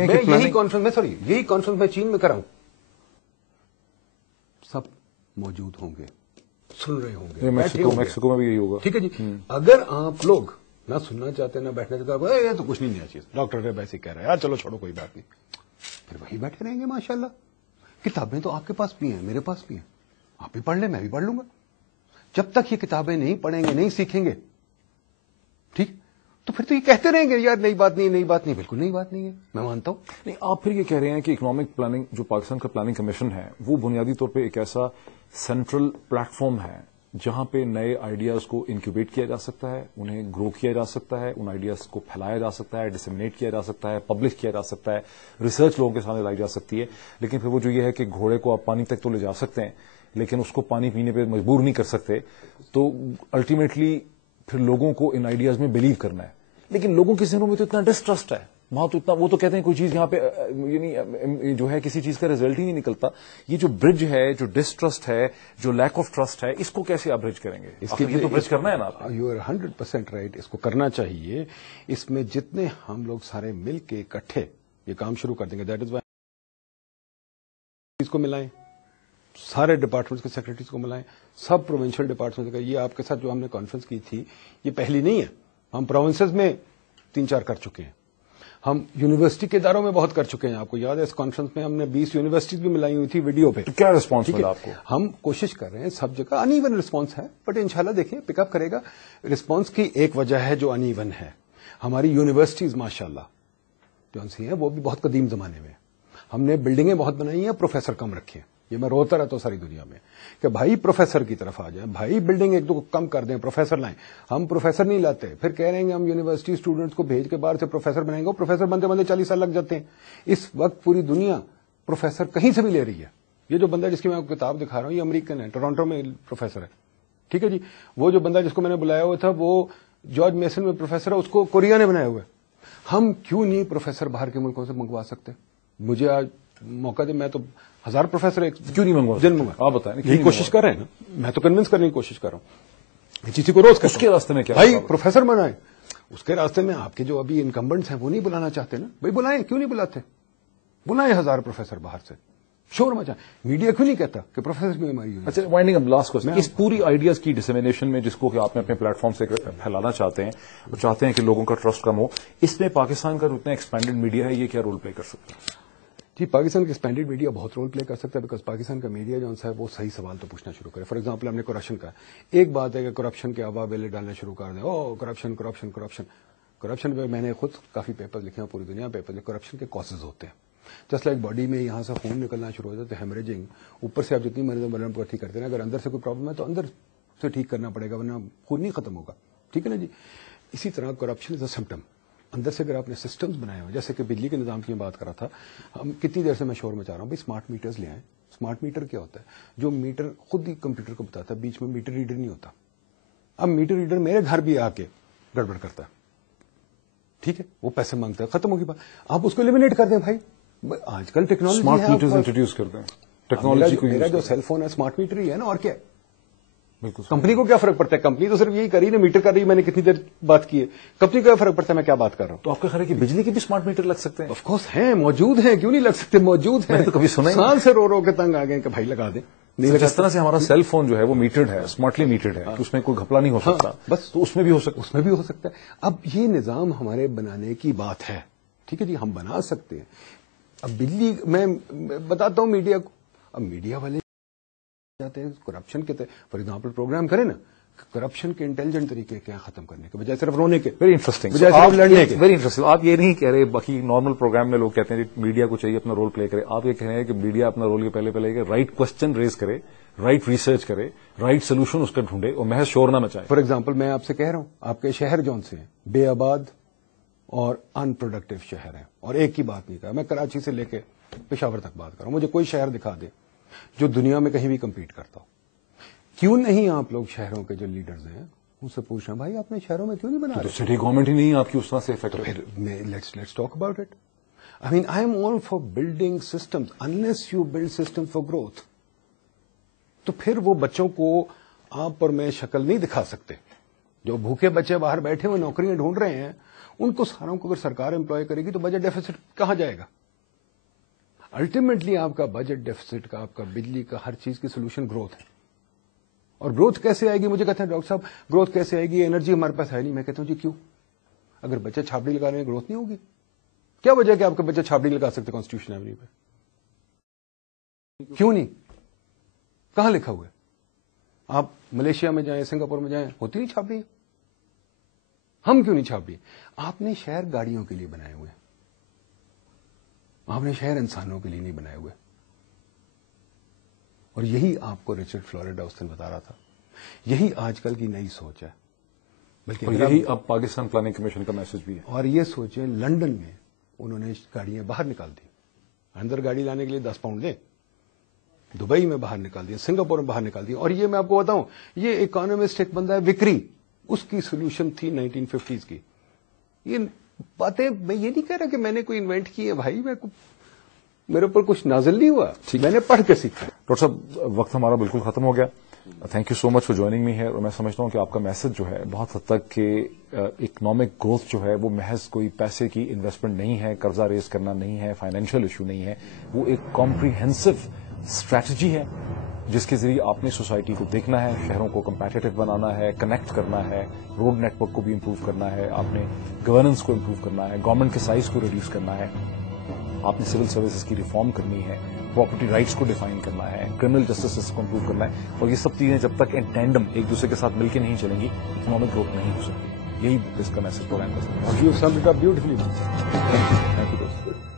मैं यही कॉन्फ्रेंस में चीन में कराऊं, सब मौजूद होंगे, सुन रहे होंगे, मैक्सिको में भी यही होगा। ठीक है जी। अगर आप लोग ना सुनना चाहते ना बैठना चाहते, ये तो कुछ नहीं नया चीज, डॉक्टर रेब ऐसे कह रहा है, यार चलो छोड़ो कोई बात नहीं, फिर वही बैठे रहेंगे माशाल्लाह। किताबें तो आपके पास भी हैं, मेरे पास भी हैं, आप भी पढ़ ले, मैं भी पढ़ लूंगा। जब तक ये किताबें नहीं पढ़ेंगे, नहीं सीखेंगे, ठीक, तो फिर तो ये कहते रहेंगे यार नई बात नहीं, नई बात नहीं। बिल्कुल नई बात नहीं है, मैं मानता हूं। नहीं, आप फिर ये कह रहे हैं कि इकोनॉमिक प्लानिंग जो पाकिस्तान का प्लानिंग कमीशन है वो बुनियादी तौर पे एक ऐसा सेंट्रल प्लेटफॉर्म है जहां पे नए आइडियाज को इंक्यूबेट किया जा सकता है, उन्हें ग्रो किया जा सकता है, उन आइडियाज को फैलाया जा सकता है, डिसेमिनेट किया जा सकता है, पब्लिश किया जा सकता है, रिसर्च लोगों के सामने लाई जा सकती है। लेकिन फिर वो जो ये है कि घोड़े को आप पानी तक तो ले जा सकते हैं लेकिन उसको पानी पीने पे मजबूर नहीं कर सकते, तो अल्टीमेटली फिर लोगों को इन आइडियाज में बिलीव करना है। लेकिन लोगों के जहनों में तो इतना डिस्ट्रस्ट है, वहां तो इतना, वो तो कहते हैं कोई चीज यहाँ पे यानी जो है किसी चीज का रिजल्ट ही नहीं निकलता। ये जो ब्रिज है, जो डिस्ट्रस्ट है, जो लैक ऑफ ट्रस्ट है, इसको कैसे आप ब्रिज करेंगे? इसके लिए तो ब्रिज करना है ना। यू आर 100% राइट, इसको करना चाहिए। इसमें जितने हम लोग सारे मिल के इकट्ठे ये काम शुरू कर देंगे, दैट इज वाई इसको मिलाएं, सारे डिपार्टमेंट्स के सेक्रेटरीज को मिलाएं, सब प्रोविंशियल डिपार्टमेंट्स का। ये आपके साथ जो हमने कॉन्फ्रेंस की थी ये पहली नहीं है, हम प्रोविंसेस में 3-4 कर चुके हैं, हम यूनिवर्सिटी के इदारों में बहुत कर चुके हैं। आपको याद है इस कॉन्फ्रेंस में हमने 20 यूनिवर्सिटीज भी मिलाई हुई थी वीडियो पे। तो क्या रिस्पांस मिला आपको? हम कोशिश कर रहे हैं सब जगह, अनइवन रिस्पांस है बट इंशाल्लाह देखिए पिकअप करेगा। रिस्पांस की एक वजह है जो अनइवन है, हमारी यूनिवर्सिटीज माशाल्लाह जो सी हैं वो भी बहुत कदीम जमाने में, हमने बिल्डिंगें बहुत बनाई हैं, प्रोफेसर कम रखे हैं। ये मैं रोता रहता हूं सारी दुनिया में कि भाई प्रोफेसर की तरफ आ जाए, भाई बिल्डिंग एक दो कम कर दें, प्रोफेसर लाएं। हम प्रोफेसर नहीं लाते, फिर कह रहे हैं हम यूनिवर्सिटी स्टूडेंट्स को भेज के बाहर से प्रोफेसर बनाएंगे। प्रोफेसर बनते बनते 40 साल लग जाते हैं। इस वक्त पूरी दुनिया प्रोफेसर कहीं से भी ले रही है। ये जो बंदा जिसकी मैं आपको किताब दिखा रहा हूं ये अमेरिकन है, टोरंटो में प्रोफेसर है, ठीक है जी। वो जो बंदा जिसको मैंने बुलाया हुआ था वो जॉर्ज मेसन में प्रोफेसर है, उसको कोरिया ने बनाया हुआ है। हम क्यों नहीं प्रोफेसर बाहर के मुल्कों से मंगवा सकते? मुझे आज मौका दे, मैं तो 1000 प्रोफेसर क्यों नहीं मंगवा जन्मूंगा। आप बताएं, यही कोशिश कर रहे हैं ना, मैं तो कन्विंस करने की कोशिश कर रहा हूं। किसी को रोज उसके रास्ते में क्या भाई प्रोफेसर बनाए, उसके रास्ते में आपके जो अभी इनकम्बेंट्स हैं वो नहीं बुलाना चाहते ना, भाई बुलाएं, क्यों नहीं बुलाते? बुलाएं 1000 प्रोफेसर बाहर से, शोर मचा। मीडिया क्यों नहीं कहता कि प्रोफेसर क्यों हमारी? अच्छा, वाइंडिंग अप, लास्ट क्वेश्चन, इस पूरी आइडियाज की डिसेमिनेशन में जिसको कि आपने अपने प्लेटफॉर्म से फैलाना चाहते हैं और चाहते हैं कि लोगों का ट्रस्ट कम हो, इसमें पाकिस्तान का जो इतना एक्सपैंडेड मीडिया है ये क्या रोल प्ले कर सकता है? जी, पाकिस्तान का एक्सपेंडेड मीडिया बहुत रोल प्ले कर सकता है, बिकॉज पाकिस्तान का मीडिया जो है वो सही सवाल तो पूछना शुरू करे। फॉर एग्जांपल हमने करप्शन का, एक बात है कि करप्शन के अवा बेले डालने शुरू कर दें, ओ करप्शन करप्शन करप्शन करप्शन पे मैंने खुद काफी पेपर लिखे हैं, पूरी दुनिया पेपर लिखे। करप्शन के कॉजेज होते हैं, जस्ट लाइक बॉडी में यहाँ से खून निकलना शुरू हो जाता है, हेमरेजिंग, ऊपर से आप जितनी मरीजों मरण भर्ती करते हैं, अगर अंदर से कोई प्रॉब्लम है तो अंदर से ठीक करना पड़ेगा, वरना खून नहीं खत्म होगा, ठीक है ना जी। इसी तरह करप्शन इज अ सिम्टम। अंदर से अगर आपने सिस्टम्स बनाए हुए, जैसे कि बिजली के निजाम की बात करा था, हम कितनी देर से मैं शोर मचा रहा हूँ भाई स्मार्ट मीटर्स ले आए। स्मार्ट मीटर क्या होता है? जो मीटर खुद ही कंप्यूटर को बताता है, बीच में मीटर रीडर नहीं होता। अब मीटर रीडर मेरे घर भी आके गड़बड़ करता है, ठीक है, वो पैसे मांगता है, खत्म होगी बात। आप उसको एलिमिनेट कर दें भाई, आजकल टेक्नोलॉजी स्मार्ट मीटर्स इंट्रोड्यूस करते हैं, टेक्नोलॉजी को। मेरा जो सेल फोन है स्मार्ट मीटर ही है ना, और क्या है? बिल्कुल। कंपनी को क्या फर्क पड़ता है? कंपनी तो सिर्फ यही करी ना, मीटर कर रही है, मैंने कितनी देर बात की है, कंपनी को क्या फर्क पड़ता है मैं क्या बात कर रहा हूं? तो आपका ख्याल है कि बिजली के भी स्मार्ट मीटर लग सकते हैं? ऑफ कोर्स हैं, मौजूद हैं, क्यों नहीं लग सकते? मौजूद हैं, तो कभी सुना ही साल से रो रो के तंग आ गए कि भाई लगा दें। नहीं, जिस तरह से हमारा सेल फोन जो है वो मीटर्ड है, स्मार्टली मीटर्ड है, कि उसमें कोई घपला नहीं हो सकता, बस तो उसमें भी हो सकता, उसमें भी हो सकता है। अब ये निजाम हमारे बनाने की बात है, ठीक है जी, हम बना सकते हैं। अब बिजली मैं बताता हूं मीडिया को, अब मीडिया वाले जाते हैं करप्शन के, फॉर एग्जाम्पल प्रोग्राम करें ना, करप्शन के इंटेलिजेंट तरीके क्या खत्म करने के बजाय सिर्फ रोने के। वेरी इंटरेस्टिंग, बजाय सिर्फ लड़ने के। Very interesting. आप ये नहीं कह रहे, बाकी नॉर्मल प्रोग्राम में लोग कहते हैं कि मीडिया को चाहिए अपना रोल प्ले करे, आप ये कह रहे हैं कि मीडिया अपना रोल के पहले राइट क्वेश्चन रेज करे, राइट रिसर्च करे, राइट सोल्यूशन उसका ढूंढे और महज शोर ना मचाए। फॉर एग्जाम्पल मैं आपसे कह रहा हूं, आपके शहर जौन से हैं बेआबाद और अनप्रोडक्टिव शहर है, और एक की बात नहीं कहा, मैं कराची से लेके पेशावर तक बात कर रहा हूं, मुझे कोई शहर दिखा दे जो दुनिया में कहीं भी कंपीट करता हो। क्यों नहीं आप लोग शहरों के जो लीडर्स हैं उनसे पूछ रहे हैं भाई अपने शहरों में क्यों नहीं बना रहे? सिटी गवर्नमेंट ही नहीं आपकी उस तरह से effective. Let's talk about it. I mean I am all for building systems, unless you build system for growth. तो फिर वो बच्चों को आप और मैं शक्ल नहीं दिखा सकते। जो भूखे बच्चे बाहर बैठे हुए नौकरियां ढूंढ रहे हैं ان کو ساروں کو اگر سرکار امپلوائے کرے گی تو بجٹ ڈیفیسٹ کہاں جائے گا؟ الٹیمیٹلی آپ کا بجٹ ڈیفیسٹ کا، آپ کا بجلی کا، ہر چیز کی سولوشن گروتھ ہے. اور گروتھ کیسے آئے گی؟ مجھے کہتے ہیں ڈاکٹر صاحب گروتھ کیسے آئے گی، انرجی ہمارے پاس ہے نہیں. میں کہتا ہوں جی کیوں؟ اگر بچے چھاپڑی لگا رہے ہیں گروتھ نہیں ہوگی؟ کیا وجہ کہ آپ کے بچے چھاپڑی لگا سکتے کانسٹیٹیوشن ایونیو پہ؟ کیوں نہیں؟ کہاں لکھا ہوا ہے؟ آپ ملیشیا میں جائیں، سنگاپور میں جائیں، ہوتی نہیں چھاپڑی. ہم کیوں نہیں چھاپڑی؟ آپ نے شہر گاڑیوں کے لیے بنائے ہوئے، آپ نے شہر انسانوں کے لیے نہیں بنائے ہوئے. اور یہی آپ کو رچرڈ فلوریڈا اس دن بتا رہا تھا. یہی آج کل کی نئی سوچ ہے. بلکہ اور یہی اب پاکستان پلاننگ کمیشن کا میسج بھی ہے. اور یہ سوچیں، لنڈن میں انہوں نے گاڑیاں باہر نکال دی. اندر گاڑی لانے کے لیے 10 پاؤنڈ دیں. دبئی میں باہر نکال دیا، سنگاپور میں باہر نکال دیا. اور یہ میں آپ کو بتاؤں، یہ اکانومسٹ ایک بندہ ہے وکری، اس کی سولوشن تھی 1950s کی. یہ باتیں میں یہ نہیں کہہ رہا کہ میں نے کوئی انوینٹ کی ہے بھائی، میرے اوپر کچھ نازل نہیں ہوا، میں نے پڑھ کے سیکھا. ڈاکٹر صاحب وقت ہمارا بالکل ختم ہو گیا. Thank you so much for joining me here. اور میں سمجھتا ہوں کہ آپ کا میسج جو ہے بہت حد تک کہ اکنامک گروتھ جو ہے وہ محض کوئی پیسے کی انویسٹمنٹ نہیں ہے، قرضہ ریز کرنا نہیں ہے، فائنینشیل ایشو نہیں ہے، وہ ایک کمپریہنسو اسٹریٹجی ہے جس کے ذریعے آپ نے سوسائٹی کو دیکھنا ہے، شہروں کو کمپیٹیٹو بنانا ہے، کنیکٹ کرنا ہے، روڈ نیٹ ورک کو بھی امپروو کرنا ہے، آپ نے گورننس کو امپروو کرنا ہے، گورنمنٹ کے سائز کو ریڈیوس کرنا ہے، آپ نے سول سروسز کی ریفارم کرنی ہے، پراپرٹی رائٹس کو ڈیفائن کرنا ہے، کرمنل جسٹس کو امپروو کرنا ہے. اور یہ سب چیزیں جب تک ان ٹینڈم ایک دوسرے کے ساتھ مل کے نہیں چلیں گی، اکنامک گروتھ نہیں ہو سکتی. یہی اس کا میسج پروگرام کا. You summed it up beautifully. Thank you دوست.